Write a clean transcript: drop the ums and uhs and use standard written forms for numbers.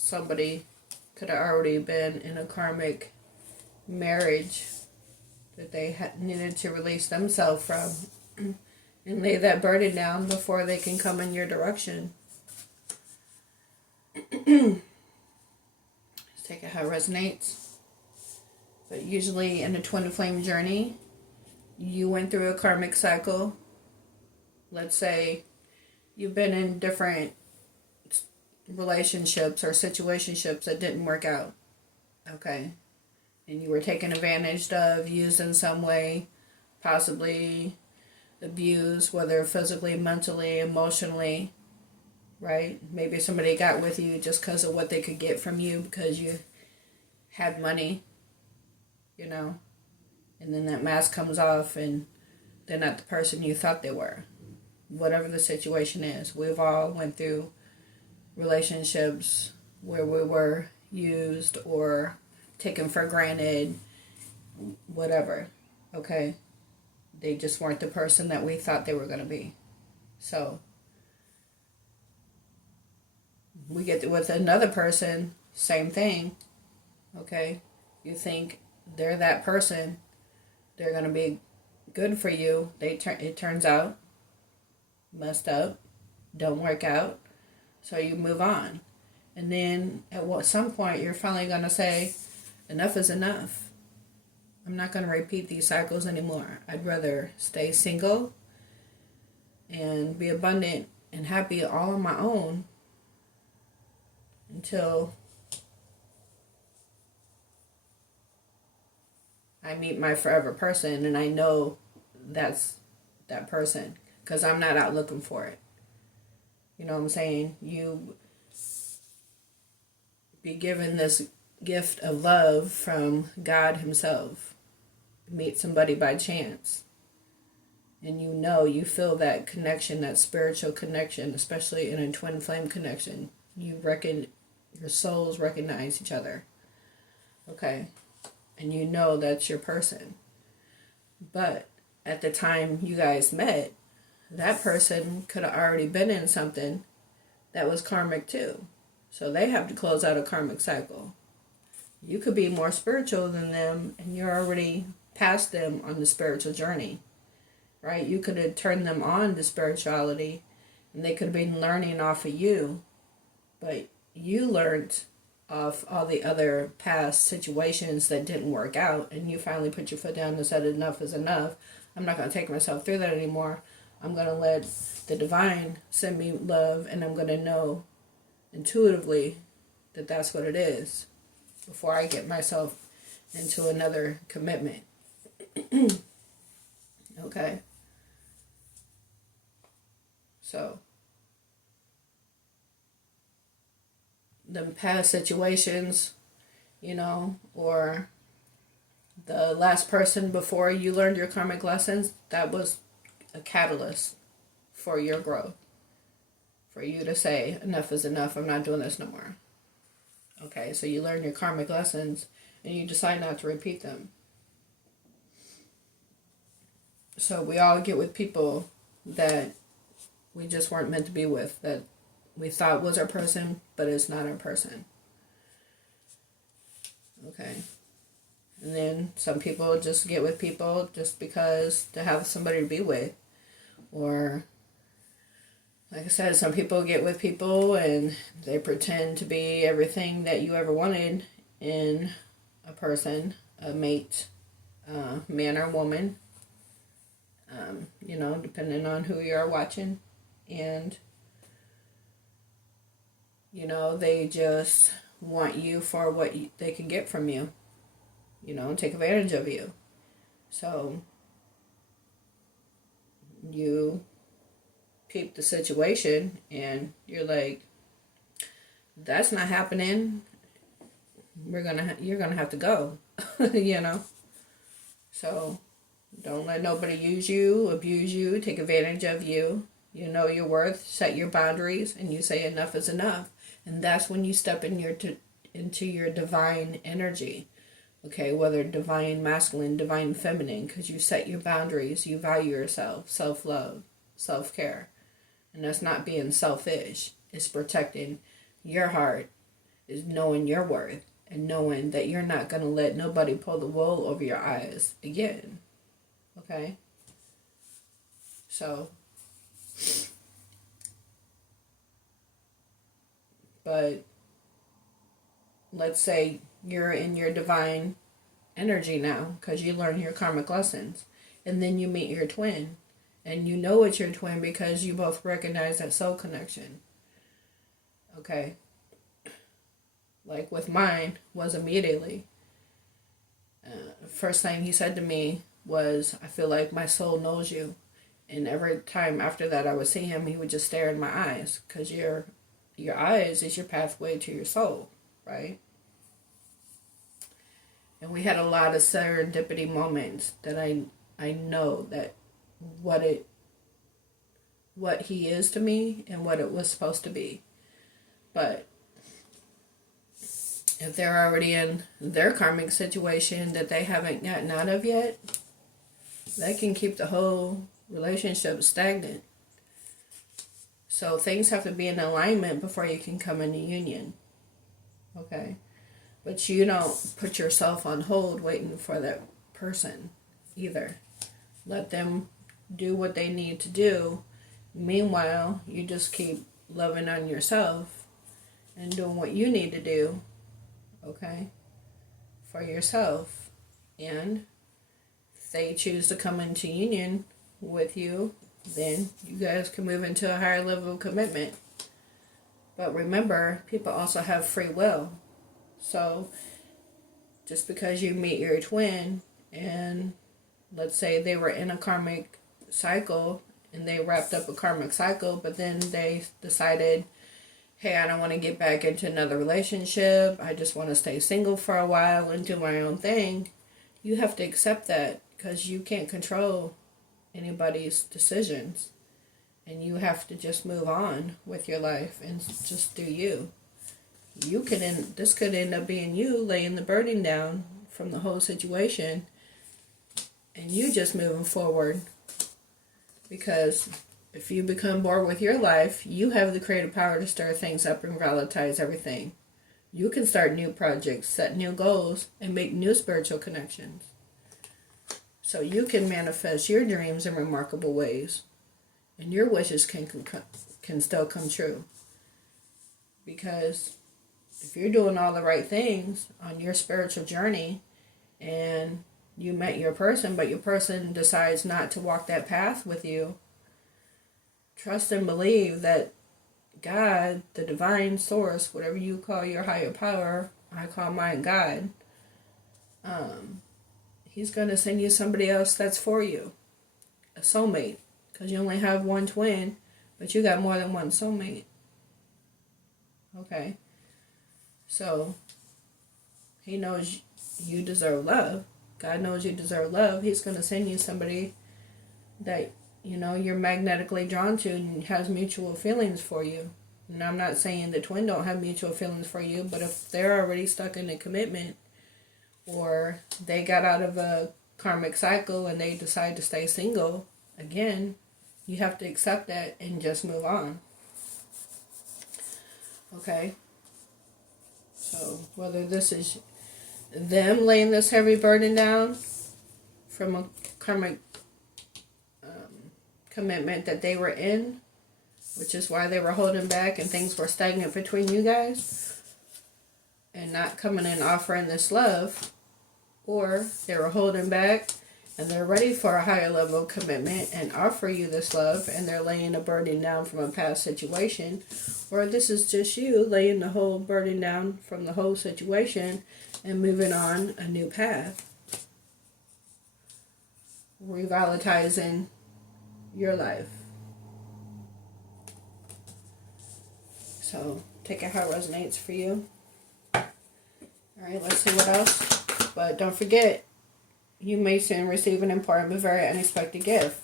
somebody could have already been in a karmic marriage that they needed to release themselves from and lay that burden down before they can come in your direction. Let's take it how it resonates. But usually in a twin flame journey, you went through a karmic cycle. Let's say you've been in different relationships or situationships that didn't work out. Okay. And you were taken advantage of, used in some way, possibly abused, whether physically, mentally, emotionally, right? Maybe somebody got with you just because of what they could get from you because you had money, you know, and then that mask comes off and they're not the person you thought they were. Whatever the situation is, we've all went through relationships where we were used or taken for granted, whatever, okay? They just weren't the person that we thought they were going to be. So we get with another person, same thing, okay? You think they're that person, they're going to be good for you. It turns out messed up, don't work out, so you move on. And then at some point you're finally going to say, enough is enough. I'm not going to repeat these cycles anymore. I'd rather stay single and be abundant and happy all on my own until I meet my forever person and I know that's that person, because I'm not out looking for it. You know what I'm saying? You be given this gift of love from God himself. Meet somebody by chance. And you feel that connection, that spiritual connection, especially in a twin flame connection. Your souls recognize each other. Okay. And you know that's your person. But at the time you guys met, that person could have already been in something that was karmic too. So they have to close out a karmic cycle. You could be more spiritual than them and you're already past them on the spiritual journey, right? You could have turned them on to spirituality and they could have been learning off of you, but you learned off all the other past situations that didn't work out, and you finally put your foot down and said enough is enough. I'm not going to take myself through that anymore. I'm going to let the divine send me love, and I'm going to know intuitively that that's what it is before I get myself into another commitment. Okay? So, the past situations, or the last person before you learned your karmic lessons, that was a catalyst for your growth. For you to say, enough is enough, I'm not doing this no more. Okay, so you learn your karmic lessons and you decide not to repeat them. So we all get with people that we just weren't meant to be with, that we thought was our person, but it's not our person. Okay. And then some people just get with people just because to have somebody to be with. Or, like I said, some people get with people and they pretend to be everything that you ever wanted in a person, a mate, man or woman, depending on who you are watching. And they just want you for what they can get from you, take advantage of you. So you peep the situation and you're like, that's not happening. You're gonna have to go, So don't let nobody use you, abuse you, take advantage of you. You know your worth, set your boundaries, and you say enough is enough. And that's when you step into your divine energy. Okay, whether divine masculine, divine feminine, because you set your boundaries, you value yourself, self-love, self-care. And that's not being selfish. It's protecting your heart. is knowing your worth and knowing that you're not going to let nobody pull the wool over your eyes again. Okay? So, but let's say you're in your divine energy now because you learn your karmic lessons, and then you meet your twin, and you know it's your twin because you both recognize that soul connection. Okay? Like with mine was immediately. First thing he said to me was, I feel like my soul knows you. And every time after that I would see him, he would just stare in my eyes, because your eyes is your pathway to your soul, right? And we had a lot of serendipity moments that I know that what he is to me and what it was supposed to be. But if they're already in their karmic situation that they haven't gotten out of yet, that can keep the whole relationship stagnant. So things have to be in alignment before you can come into union. Okay? But you don't put yourself on hold waiting for that person either. Let them do what they need to do. Meanwhile, you just keep loving on yourself and doing what you need to do, okay, for yourself. And if they choose to come into union with you, then you guys can move into a higher level of commitment. But remember, people also have free will. So just because you meet your twin and let's say they were in a karmic cycle and they wrapped up a karmic cycle, but then they decided, hey, I don't want to get back into another relationship. I just want to stay single for a while and do my own thing. You have to accept that, because you can't control anybody's decisions. And you have to just move on with your life and just do you. This could end up being you laying the burden down from the whole situation and you just moving forward. Because if you become bored with your life, you have the creative power to stir things up and volatilize everything. You can start new projects, set new goals, and make new spiritual connections. So you can manifest your dreams in remarkable ways. And your wishes can still come true. Because if you're doing all the right things on your spiritual journey and you met your person, but your person decides not to walk that path with you, trust and believe that God, the divine source, whatever you call your higher power, I call mine God, he's going to send you somebody else that's for you, a soulmate, because you only have one twin, but you got more than one soulmate. Okay? So, he knows you deserve love. God knows you deserve love. He's going to send you somebody that, you're magnetically drawn to and has mutual feelings for you. And I'm not saying the twin don't have mutual feelings for you, but if they're already stuck in a commitment or they got out of a karmic cycle and they decide to stay single, again, you have to accept that and just move on. Okay? So, whether this is them laying this heavy burden down from a karmic commitment that they were in, which is why they were holding back and things were stagnant between you guys, and not coming and offering this love, or they were holding back and they're ready for a higher level of commitment and offer you this love, and they're laying a burden down from a past situation, or this is just you laying the whole burden down from the whole situation and moving on a new path, revitalizing your life. So take it how it resonates for you. Alright, let's see what else. But don't forget, you may soon receive an important but very unexpected gift.